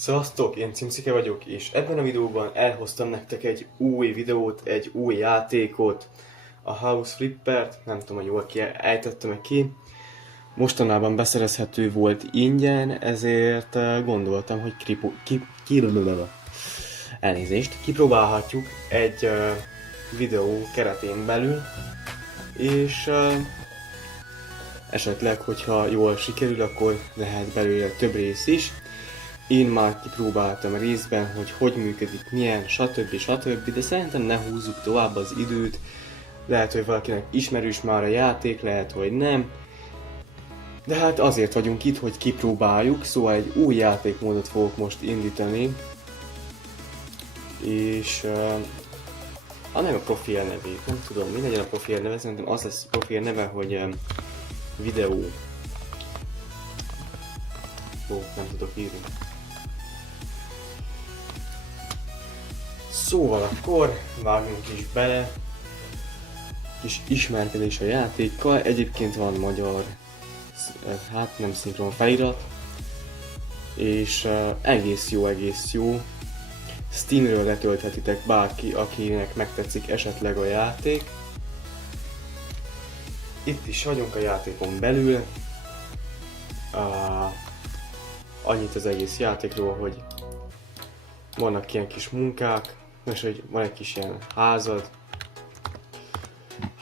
Szevasztok, én Cimcike vagyok, és ebben a videóban elhoztam nektek egy új videót, egy új játékot, a House Flippert, nem tudom, hogy jól ejtettem ki. Mostanában beszerezhető volt ingyen, ezért gondoltam, hogy kipróbálhatjuk egy videó keretén belül, és esetleg, hogyha jól sikerül, akkor lehet belőle több rész is. Én már kipróbáltam részben, hogy működik, milyen, stb. De szerintem ne húzzuk tovább az időt. Lehet, hogy valakinek ismerős már a játék, lehet, hogy nem. De hát azért vagyunk itt, hogy kipróbáljuk, szóval egy új játékmódot fogok most indítani. És annak a profil nevét, nem tudom, mi legyen a profil neve, szerintem az lesz a profil neve, hogy videó. Ó, nem tudok írni. Szóval akkor vágjunk is bele, kis ismerkedés a játékkal. Egyébként van magyar, hát nem szinkron felirat, és egész jó. Steamről letölthetitek bárki, akinek megtetszik esetleg a játék. Itt is vagyunk a játékon belül. Annyit az egész játékról, hogy vannak ilyen kis munkák, és hogy van egy kis ilyen házad,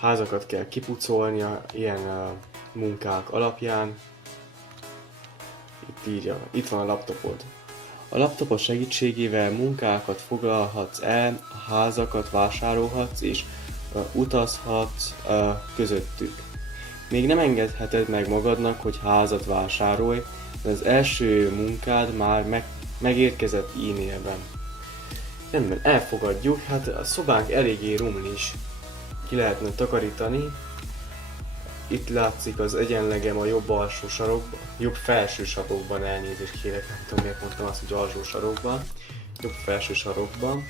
házakat kell kipucolnia ilyen munkák alapján. Itt írja, itt van a laptopod. A laptopod segítségével munkákat foglalhatsz el, házakat vásárolhatsz és utazhatsz közöttük. Még nem engedheted meg magadnak, hogy házat vásárolj, de az első munkád már megérkezett e-mailben. Rendben, elfogadjuk, hát a szobánk eléggé rumlis, ki lehetne takarítani. Itt látszik az egyenlegem a jobb alsó sarokban, jobb felső sarokban, elnézést kérek, nem tudom miért mondtam azt, hogy alsó sarokban, jobb felső sarokban.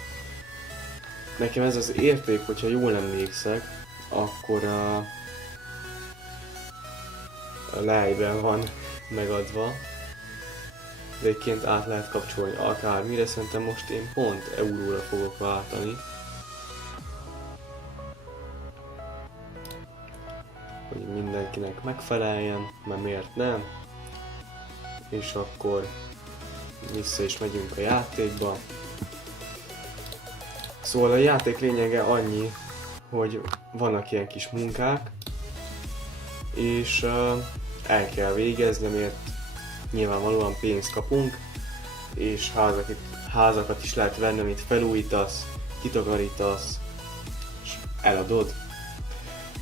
Nekem ez az érték, hogyha jól emlékszek, akkor a lejben van megadva. De egyébként át lehet kapcsolni akármire, szerintem most én pont euróra fogok váltani. Hogy mindenkinek megfeleljen, mert miért nem. És akkor vissza is megyünk a játékba. Szóval a játék lényege annyi, hogy vannak ilyen kis munkák, és el kell végezni, mert nyilvánvalóan pénzt kapunk, és házakat is lehet venni, amit felújítasz, kitakarítasz, és eladod.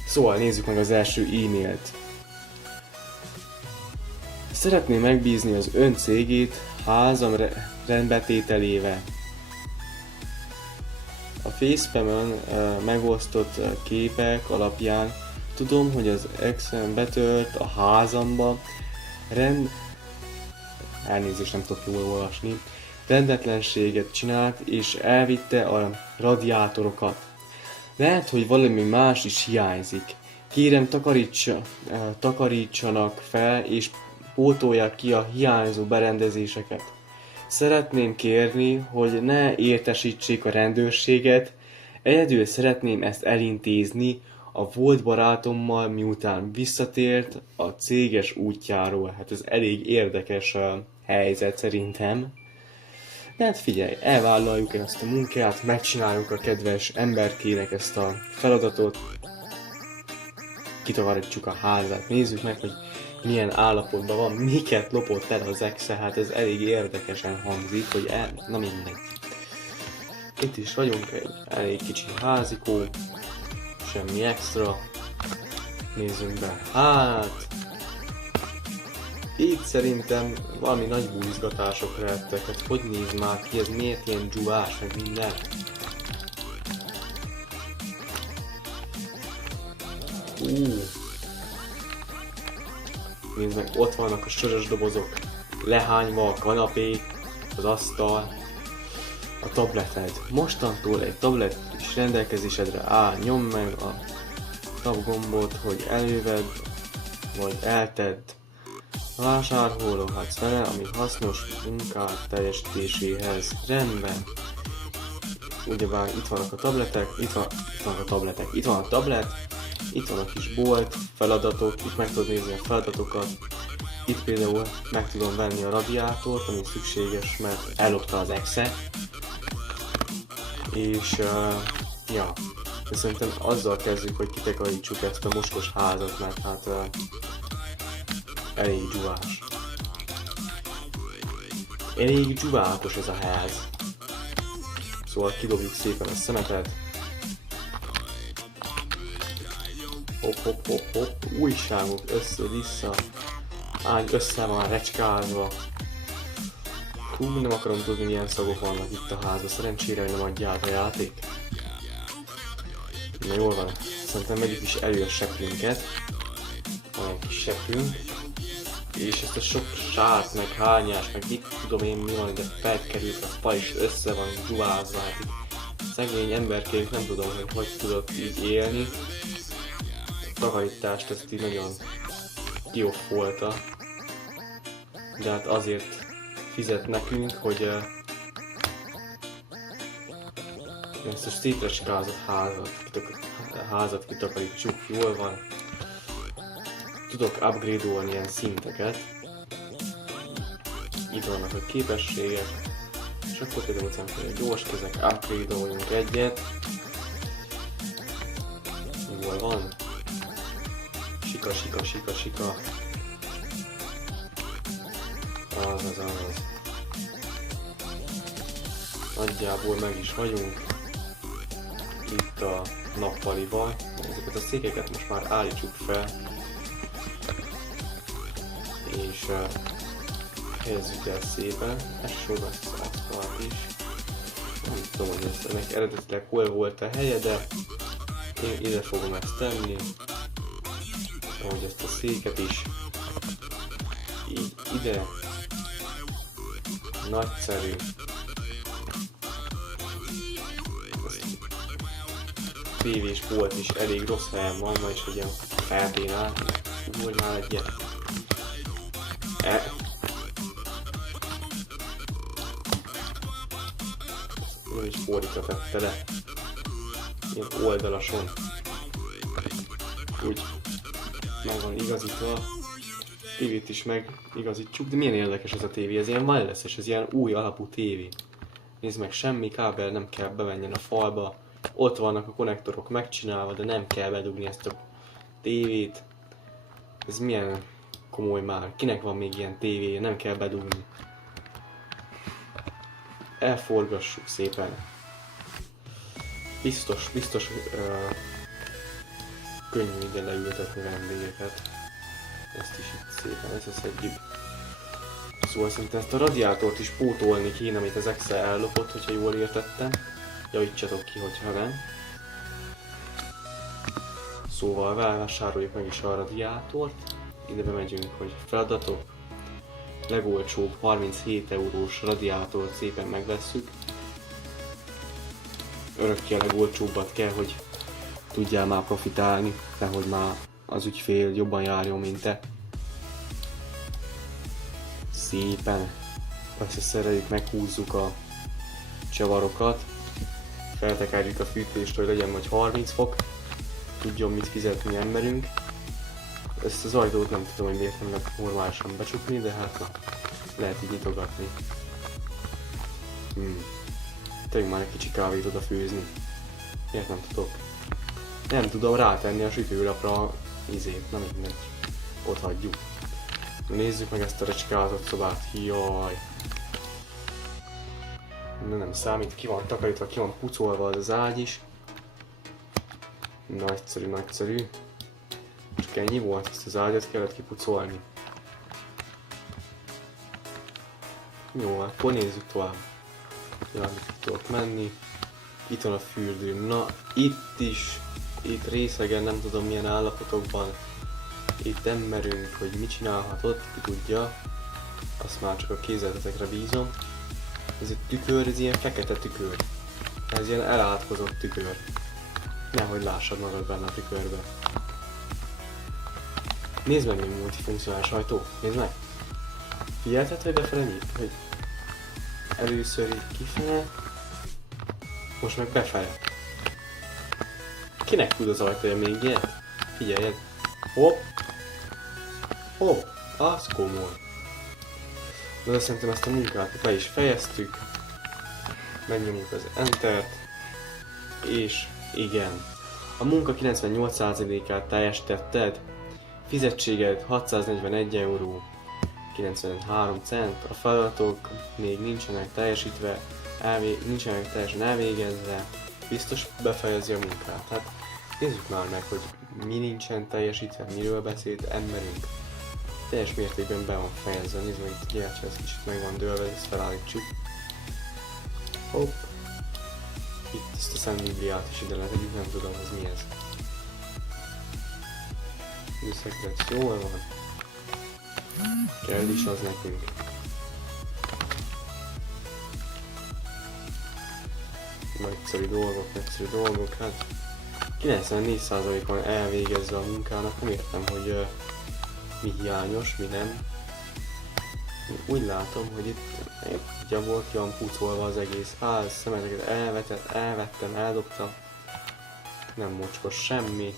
Szóval nézzük meg az első e-mailt. Szeretném megbízni az ön cégét házam rendbetételével. A Facepamon megosztott képek alapján tudom, hogy az Excel betört a házamba, elnézést, nem tudok jól olvasni, rendetlenséget csinált és elvitte a radiátorokat. Lehet, hogy valami más is hiányzik. Kérem, takarítsanak fel és pótolják ki a hiányzó berendezéseket. Szeretném kérni, hogy ne értesítsék a rendőrséget, egyedül szeretném ezt elintézni a volt barátommal, miután visszatért a céges útjáról. Hát ez elég érdekes helyzet szerintem. De hát figyelj, elvállaljuk ezt a munkát, megcsináljuk a kedves emberkének ezt a feladatot. Kitakarítsuk a házát, nézzük meg, hogy milyen állapotban van, miket lopott el az Excel, hát ez elég érdekesen hangzik, hogy na mindegy. Itt is vagyunk, egy elég kicsi házikó, semmi extra. Nézzünk be, hát itt szerintem valami nagy bújzgatások lehettek, hát hogy néz már ki, ez miért ilyen dzsúvás, meg minden? Nézd meg, ott vannak a sörös dobozok, lehányva a kanapé, az asztal, a tableted. Mostantól egy tablet is rendelkezésedre áll, nyomd meg a tab gombot, hogy elővedd, vagy eltedd Vásárolhatsz vele, ami hasznos munkák teljesítéséhez. Rendben. Ugyebár itt vannak a tabletek, itt vannak a tabletek, itt van a tablet, itt van a kis bolt, feladatok, itt meg tudod nézni a feladatokat. Itt például meg tudom venni a radiátort, ami szükséges, mert ellopta az exe. És ja, de szerintem azzal kezdjük, hogy kitakarítsuk ezt a mocskos házat, mert hát elég dzsuvás. Elég dzsuvákos ez a ház. Szóval kidobjuk szépen a szemetet. Hopp, hopp, hopp, hopp, újságok össze-vissza. Ágy össze van recskázva. Hú, nem akarom tudni, milyen szagok vannak itt a házban. Szerencsére, hogy nem adja át a játék. Na jól van. Szerintem vegyük is elő a seprünket. Van egy kis seprünk. És ezt a sok sárt, meg hányás, meg itt tudom én mi van, de felkerült a fa is össze van dzsuvázva. Hát itt szegény emberként nem tudom, hogy tudod így élni. A takarítást ezt így nagyon kioffolta. De hát azért fizet nekünk, hogy ezt a szétreskázott házat kitakarítsuk, jól van. Tudok upgrade-olni ilyen szinteket. Itt vannak a képességek. És akkor például hogy gyors kezek, upgrade-oljunk egyet. Jól van. Sika, sika, sika, sika. Az. Nagyjából meg is vagyunk. Itt a nappalival. Ezeket a székeket most már állítsuk fel. És helyezzük el szépen. Ez sorban ezt az asztalt is. Nem tudom, hogy ez ennek eredetileg hol volt a helye, de én ide fogom ezt tenni. Ahogy ezt a széket is. Így ide. Nagyszerű. TV-s bolt is elég rossz helyen van, ma is ugye felbénál. Úgy már egy ilyen. Ő is fordítva tette le. Ilyen oldalason. Úgy meg van igazítva. Tévét is megigazítsuk, de milyen érdekes ez a tévé, ez ilyen wireless, és ez ilyen új alapú tévé. Nézd meg, semmi kábel nem kell bemenjen a falba. Ott vannak a konnektorok megcsinálva, de nem kell bedugni ezt a tévét. Ez milyen komoly már. Kinek van még ilyen tévé, nem kell bedugni. Elforgassuk szépen. Biztos könnyű ide leültetni vendégeket. Ezt is itt szépen összeszedjük. Szóval szerintem ezt a radiátort is pótolni kéne, amit az Excel ellopott, hogyha jól értettem. Javítsatok ki, hogyha nem. Szóval vásároljuk meg is a radiátort. Ide bemegyünk, hogy feladatok. Legolcsóbb 37 eurós radiátort szépen megvesszük. Örökké a legolcsóbbat kell, hogy tudjál már profitálni, nehogy már az ügyfél jobban járjon, mint te. Szépen összeszereljük, meghúzzuk a csavarokat. Feltekerjük a fűtést, hogy legyen majd 30 fok. Tudjon mit fizetni emberünk. Ezt az ajtót nem tudom, hogy miért nem lehet normálisan becsukni, de hát na, lehet így nyitogatni. Tegyünk már egy kicsi kávét oda főzni. Miért nem tudok? Nem tudom rátenni a sütőlapra izét, nem mindegy. Ott hagyjuk. Nézzük meg ezt a recskázott szobát. Jaj. Nem számít, ki van takarítva, ki van pucolva az ágy is. Nagyszerű, nagyszerű. Csak ennyi volt, ezt az ágyat kellett kipucolni. Jó, akkor nézzük tovább. Ja, tudok menni. Itt van a fürdő. Na, itt is. Itt részegen nem tudom milyen állapotokban. Itt emberünk, hogy mit csinálhatott, ki tudja. Azt már csak a kézzeltetekre bízom. Ez egy tükör, ez ilyen fekete tükör. Ez ilyen elátkozott tükör. Nehogy lássad magad benne a tükörbe. Nézd meg, hogy multifunkcionális ajtó. Nézd meg! Figyelted, hogy befele nyit? Hogy először így kifele, most meg befele. Kinek tud az ajtaja még ilyet? Figyeljed! Hopp! Hopp! Az komoly! De szerintem ezt a munkát be is fejeztük. Megnyomjuk az Entert. És igen. A munka 98%-át teljesítetted. Fizetséged 641 euró 93 cent. A feladatok még nincsenek teljesítve, nincsenek teljesen elvégezve. Biztos befejezi a munkát. Hát nézzük már meg, hogy mi nincsen teljesítve, miről beszélt emberünk. Teljes mértékben be van fejezve. Nézd meg, itt gyertse, ez kicsit meg van dőlve, ezt felállítsuk. Hopp. Itt ezt a Szentbibliát is ide letegyük, nem tudom, ez mi ez. Műszekret, jól van. Kell is az nekünk. Nagyszerű dolgok, hát 94%-on elvégezve a munkának, nem értem, hogy mi hiányos, mi nem. Úgy látom, hogy itt ugye volt ki van pucolva az egész ház, szemeteket elvettem, eldobtam. Nem mocskos semmi.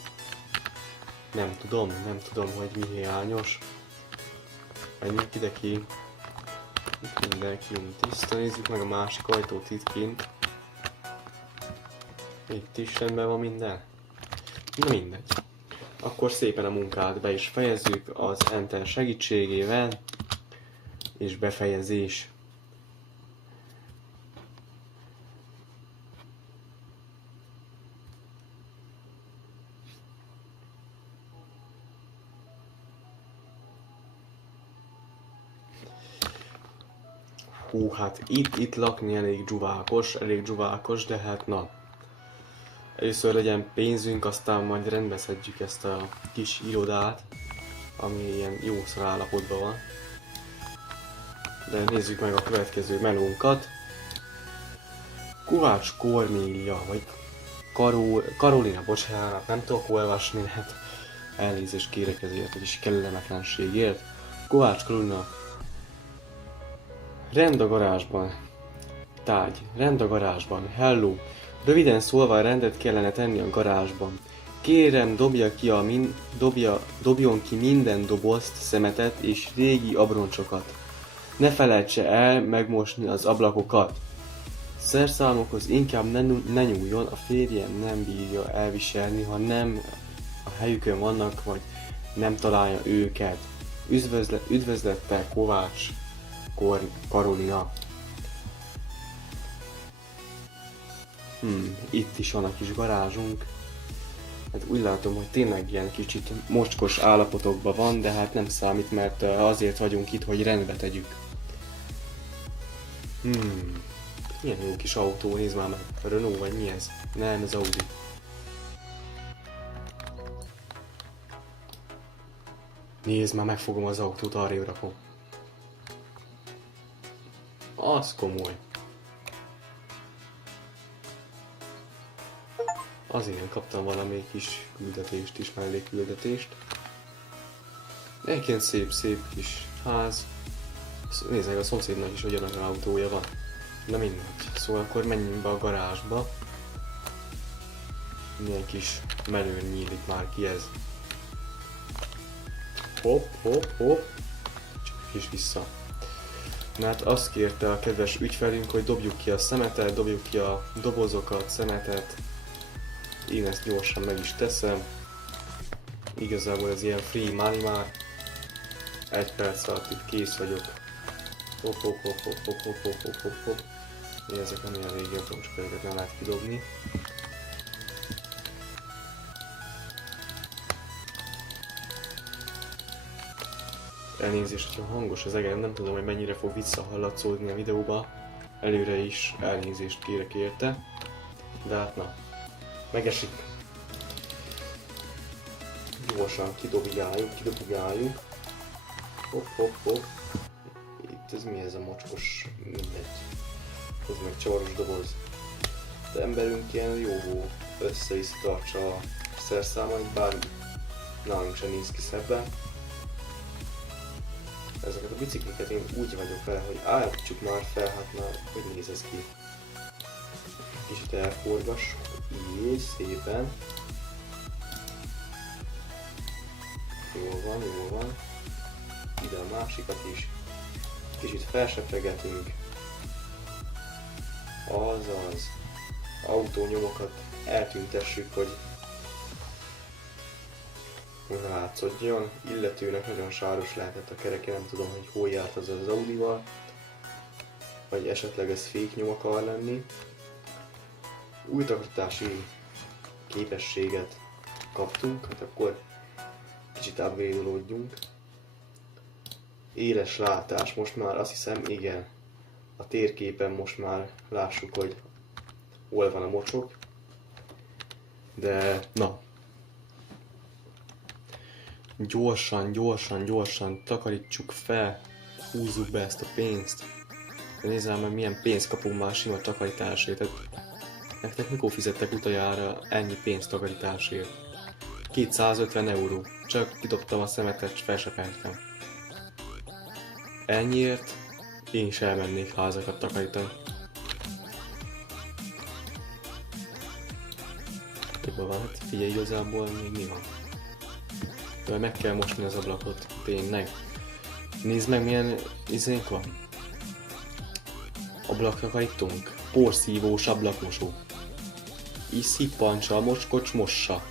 Nem tudom, hogy mi hiányos. Menjünk ide ki. Itt minden kilunk tiszta, nézzük meg a másik ajtót itt kint. Itt is rendben van minden. Na mindegy. Akkor szépen a munkát be is fejezzük az Enter segítségével. És befejezés. Hú, hát itt lakni elég dzsuvákos, de hát na. Először legyen pénzünk, aztán majd rendbeszedjük ezt a kis irodát, ami ilyen jószor állapotban van. De nézzük meg a következő melónkat. Kovács Kornélia, vagy Karolina, bocsánat, nem tudok olvasni, hát elnézést kérek ezért, egy is kellemetlenségért. Kovács Karolina. Rend a garázsban. Tárgy. Rend a garázsban. Hello. Röviden szólva rendet kellene tenni a garázsban. Kérem, dobjon ki minden dobozt, szemetet és régi abroncsokat. Ne felejtse el megmosni az ablakokat. Szerszámokhoz inkább ne nyúljon, a férjem nem bírja elviselni, ha nem a helyükön vannak, vagy nem találja őket. Üdvözlettel Kovács Karolina. Itt is van a kis garázsunk. Hát úgy látom, hogy tényleg ilyen kicsit mocskos állapotokban van, de hát nem számít, mert azért vagyunk itt, hogy rendbe tegyük. Milyen jó kis autó, nézd már meg. A Renault vagy mi ez? Nem, ez Audi. Nézd már, megfogom az autót, arrébb rakom. Az komoly. Azért kaptam valami kis küldetést is, mellékküldetést. Egyébként szép kis ház. Nézd meg, a szomszédnak is ugyanaz autója van. Na mindegy. Szóval akkor menjünk be a garázsba. Milyen kis menőn nyílik már ki ez. Hopp. Csak kis vissza. Na hát azt kérte a kedves ügyfelünk, hogy dobjuk ki a szemetet, dobjuk ki a dobozokat, szemetet. Én ezt gyorsan meg is teszem. Igazából ez ilyen free money már. 1 perc alatt itt kész vagyok. Hopp. Ezek nem ilyen régi abroncskák, ezeket nem lehet kidobni. Elnézést, hogyha hangos az egem, nem tudom, hogy mennyire fog visszahallatszódni a videóba. Előre is elnézést kérek érte. De hát na, megesik. Gyorsan kidobigáljuk. Hopp. Itt ez mi ez a mocskos, mindegy. Ez meg csavaros doboz. De emberünk ilyen jó össze-vissza tartsa a szerszámait, bár nálunk sem néz ki szebben. ezeket a bicikliket én úgy vagyok vele, hogy állítsuk már fel, hát már hogy néz ez ki. Kicsit elforgassuk, így szépen. Jól van, jól van. Ide a másikat is. Kicsit felsepregetünk. Azaz. Autónyomokat eltüntessük, hogy látszódjon. Illetőnek nagyon sáros lehetett a kereke, nem tudom, hogy hol járt az Audival. Vagy esetleg ez fake nyom akar lenni. Új takarítási képességet kaptunk, hát akkor kicsit upgrade-olódjunk. Éles látás, most már azt hiszem, igen. A térképen most már lássuk, hogy hol van a mocsok. De, na. Gyorsan takarítsuk fel. Húzzuk be ezt a pénzt. De nézzem meg, milyen pénzt kapunk már sima takarításért. Nektek mikor fizettek utoljára ennyi pénzt takarításért? 250 euró. Csak kidobtam a szemetet, és felsepertem. Ennyiért én is elmennék házakat takarítani. Jobban van, hát figyelj, igazából még mi van. De meg kell mosni az ablakot, tényleg. Nézd meg, milyen izénk van. Ablaktakarítunk. Porszívós ablakmosó. Így szippancsa a mocskocs mossa.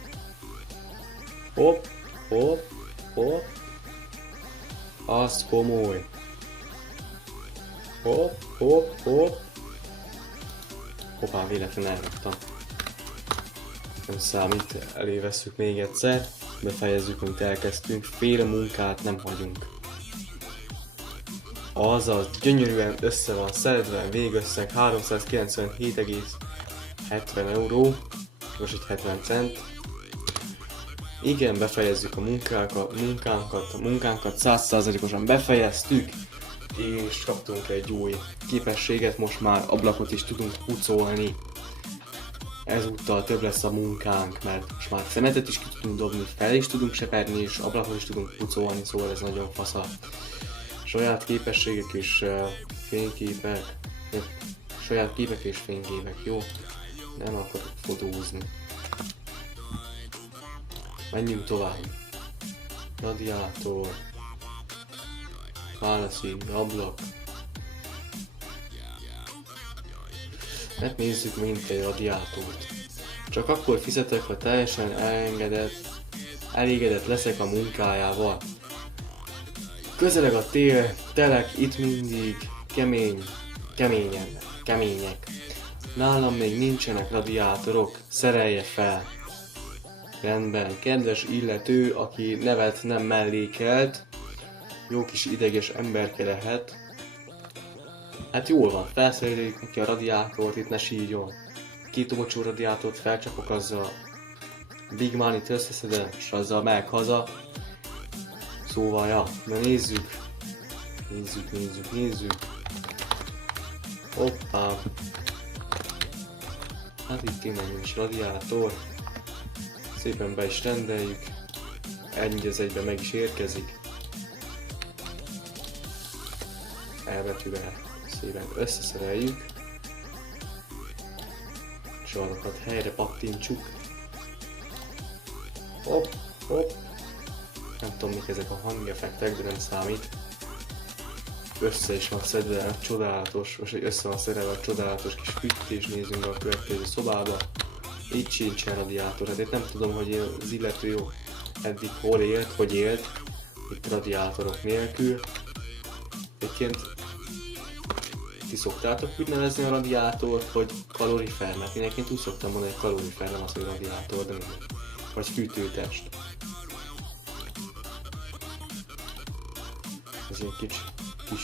Hopp, hopp, hopp. Az komoly. Hopp, hopp, hopp. Hoppá, véletlenül elraktam. Nem számít, elévesszük még egyszer. Befejezzük, amit elkezdtünk. Fél munkát nem hagyunk. Azaz, gyönyörűen össze van szedve, végösszeg 397,70 euró. Most egy 70 cent. Igen, befejezzük a munkánkat 100%-osan befejeztük, és kaptunk egy új képességet, most már ablakot is tudunk pucolni. Ezúttal több lesz a munkánk, mert most már szemetet is ki tudunk dobni, fel is tudunk seperni, és ablakot is tudunk pucolni, szóval ez nagyon fasza. Saját képességek és fényképek, saját képek és fényképek, jó? Nem akarok fotózni. Menjünk tovább. Radiátor. Pálaszín, ablak. Hát nézzük mint egy radiátort. Csak akkor fizetek, ha teljesen elégedett leszek a munkájával. Közeleg a tél, telek itt mindig kemények. Nálam még nincsenek radiátorok, szerelje fel. Rendben, kedves illető, aki nevet nem mellékelt, jó kis ideges emberke lehet. Hát jól van, felszereljük neki a radiátort, itt ne sírjon. 2 bocsó radiátort felcsapok, azzal Big Money-t összeszedem, és azzal meg haza. Szóval, ja, de nézzük. Hoppá. Hát itt tényleg nincs radiátor. Szépen be is rendeljük. Egy az egyben meg is érkezik. Elbetűvel szépen összeszereljük. Sarrokat helyre pattintsuk. Hopp, hopp. Nem tudom, mik ezek a hangeffektek, de nem számít. Össze is van szedve a csodálatos, most össze van szerelve a csodálatos kis fűtés, nézzünk a következő szobába. Itt sincsen radiátor, hát én nem tudom, hogy az illető jó eddig hol élt, hogy élt. Itt radiátorok nélkül. Egyébként ti szoktátok úgy nevezni a radiátort, hogy kalorifer, mert én egyébként úgy szoktam mondani, hogy kalorifer, nem az, hogy radiátor, de mindegy. Vagy fűtőtest. Ez egy kis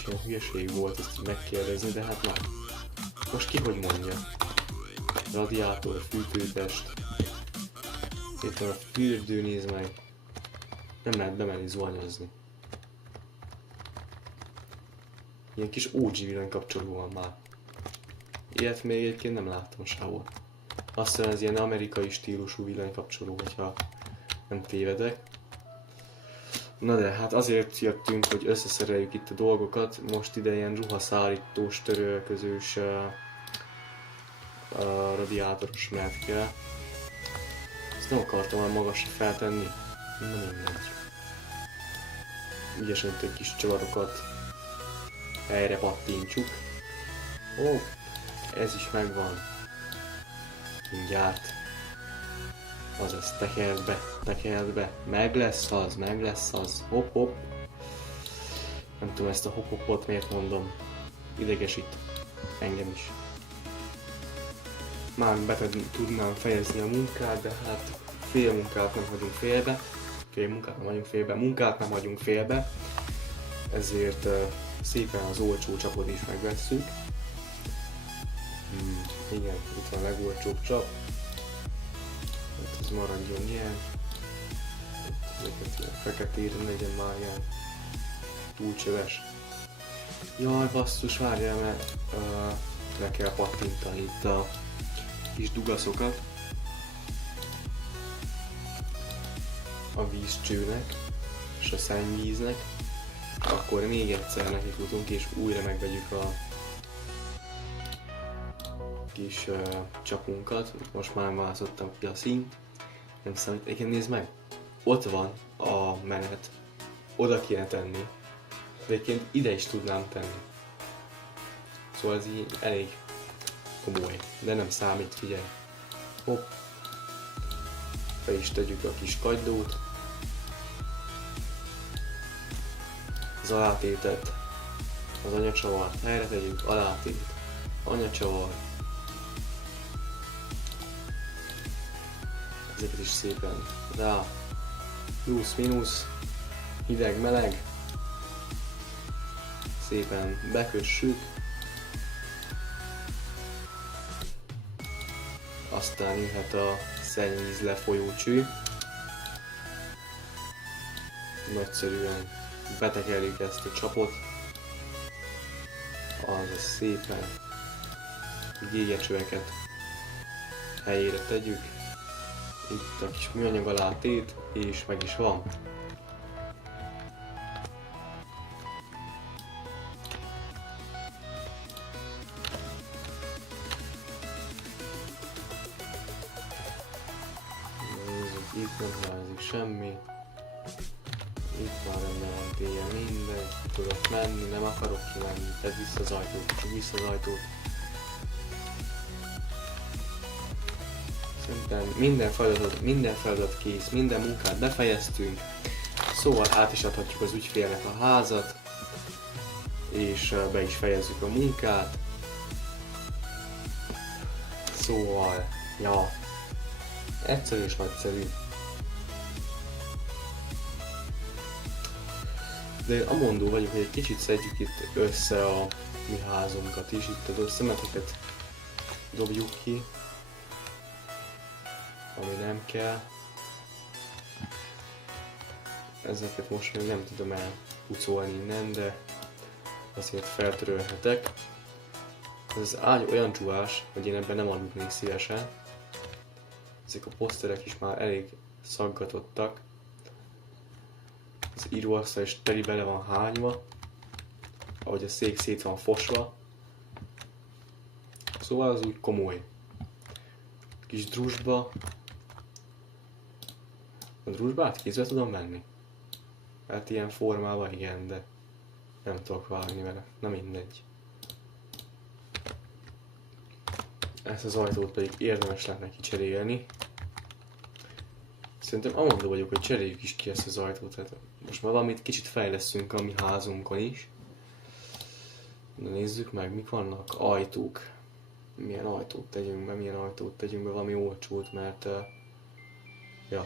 ilyen hülyeség volt ezt megkérdezni, de hát na. Most ki hogy mondja? Radiátor, fűtőtest. Itt van a fürdő, nézd meg. Nem lehet bemenni zuhanyozni. Ilyen kis OG villanykapcsoló van már. Ilyet még egyébként nem láttam sehol. Azt hiszem ez ilyen amerikai stílusú villanykapcsoló, hogyha nem tévedek. Na de hát azért jöttünk, hogy összeszereljük itt a dolgokat. Most ide ilyen ruhaszállítós, törölközős, radiátoros menet kell. Ezt nem akartam már magasra feltenni. Na mindegy. Ügyesen egy kis csavarokat helyre pattintsuk. Ó, ez is megvan. Mindjárt. Azaz, tekerd be. Meg lesz az. Hopp, hopp. Nem tudom, ezt a hopp-hoppot miért mondom. Idegesít. Engem is. Már tudnám fejezni a munkát, de hát fél munkát nem hagyunk félbe. Munkát nem hagyunk félbe. Ezért szépen az olcsó csapot is megvesszük. Igen, itt van a legolcsóbb csap. Hát ez maradjon ilyen. Ezeket ilyen feketére legyen már ilyen túlcsöves. Jaj, basszus, várjál, mert le kell pattintani itt a kis dugaszokat a vízcsőnek és a szennyvíznek. Akkor még egyszer nekifutunk és újra megvegyük a kis csapunkat. Most már választottam ki a színt. Nem számít. Egyébként nézd meg! Ott van a menet. Oda kéne tenni. De egyébként ide is tudnám tenni. Szóval ez így elég komoly. De nem számít, figyelj. Hopp. Fel is tegyük a kis kagylót. Az alátétet. Az anyacsavart helyre tegyük. Alátét. Anyacsavar. Ezeket is szépen rá. Plusz-minusz. Hideg-meleg. Szépen bekössük. Aztán jöhet a szennyvíz lefolyó cső. Nagyszerűen betekerjük ezt a csapot. Azaz szépen gégecsöveket helyére tegyük. Itt a kis műanyag alátét, és meg is van. Itt nem hiányzik semmi. Itt már rendben van téje minden. Tudok menni, nem akarok kimenni. Tedd vissza az ajtót, Szerintem minden feladat kész, minden munkát befejeztünk. Szóval át is adhatjuk az ügyfélnek a házat. És be is fejezzük a munkát. Szóval, ja. Egyszerű és nagyszerű. De amondó vagyok, hogy egy kicsit szedjük itt össze a mi házunkat is. Itt az szemeteket dobjuk ki, ami nem kell. Ezeket most még nem tudom elpucolni innen, de azért feltörölhetek. Ez az ágy olyan csúvás, hogy én ebben nem aludnék szívesen. Ezek a poszterek is már elég szaggatottak. Az íróasztal is teli bele van hányva, ahogy a szék szét van fosva. Szóval az úgy komoly. Kis drusba. A drusbát kézbe tudom venni? Hát ilyen formában igen, de nem tudok vágni vele. Na mindegy. Ezt az ajtót pedig érdemes lenne kicserélni. Szerintem amondó vagyok, hogy cseréljük is ki ezt az ajtót. Hát most már valamit kicsit fejleszünk a mi házunkon is. De nézzük meg, mik vannak. Ajtók. Milyen ajtót tegyünk be, valami olcsót, mert... ja.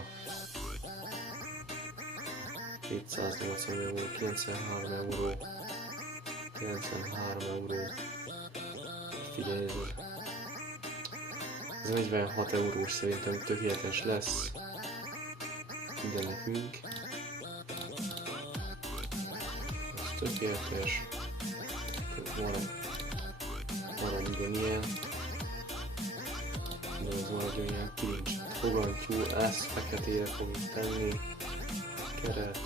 280 euró, 93 euró. 93 euró. Figyelj, ez 46 eurós szerintem tökéletes lesz. Ide nekünk. Ez tökéletes. Maradjon ilyen. De ez maradjon ilyen kilincs. Fogantyú, ezt feketére fogjuk tenni. Keret.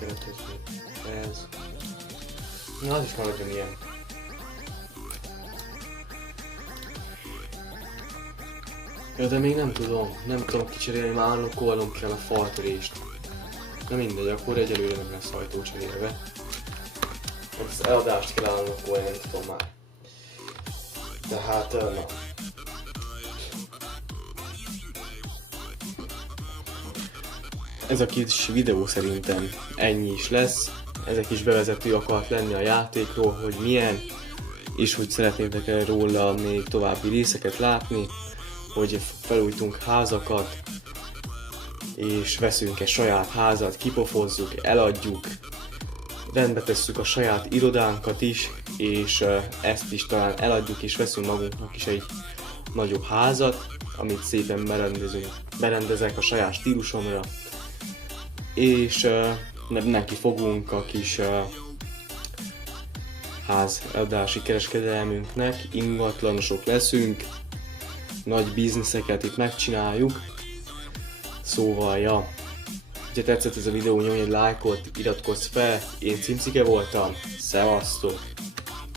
keretező. Ez. Na, az is maradjon ilyen. Ja, de még nem tudom kicserélni, már unlockolnom kell a faltörést. Na mindegy, akkor egyelőre nem lesz ajtó cserélve. Az eladást kell unlockolni, nem tudom már. Tehát, na. Ez a kis videó szerintem ennyi is lesz. Ez egy kis bevezető akart lenni a játékról, hogy milyen, és hogy szeretnétek róla még további részeket látni, hogy felújtunk házakat, és veszünk egy saját házat, kipofozzuk, eladjuk, rendbe tesszük a saját irodánkat is, és ezt is talán eladjuk, és veszünk magunknak is egy nagyobb házat, amit szépen berendezek a saját stílusomra, és neki fogunk a kis házadási kereskedelmünknek, ingatlanosok leszünk, nagy bizniszeket itt megcsináljuk, szóval ja, ha tetszett ez a videó, nyomj egy lájkot, iratkozz fel, én Cimcike voltam, szevasztok!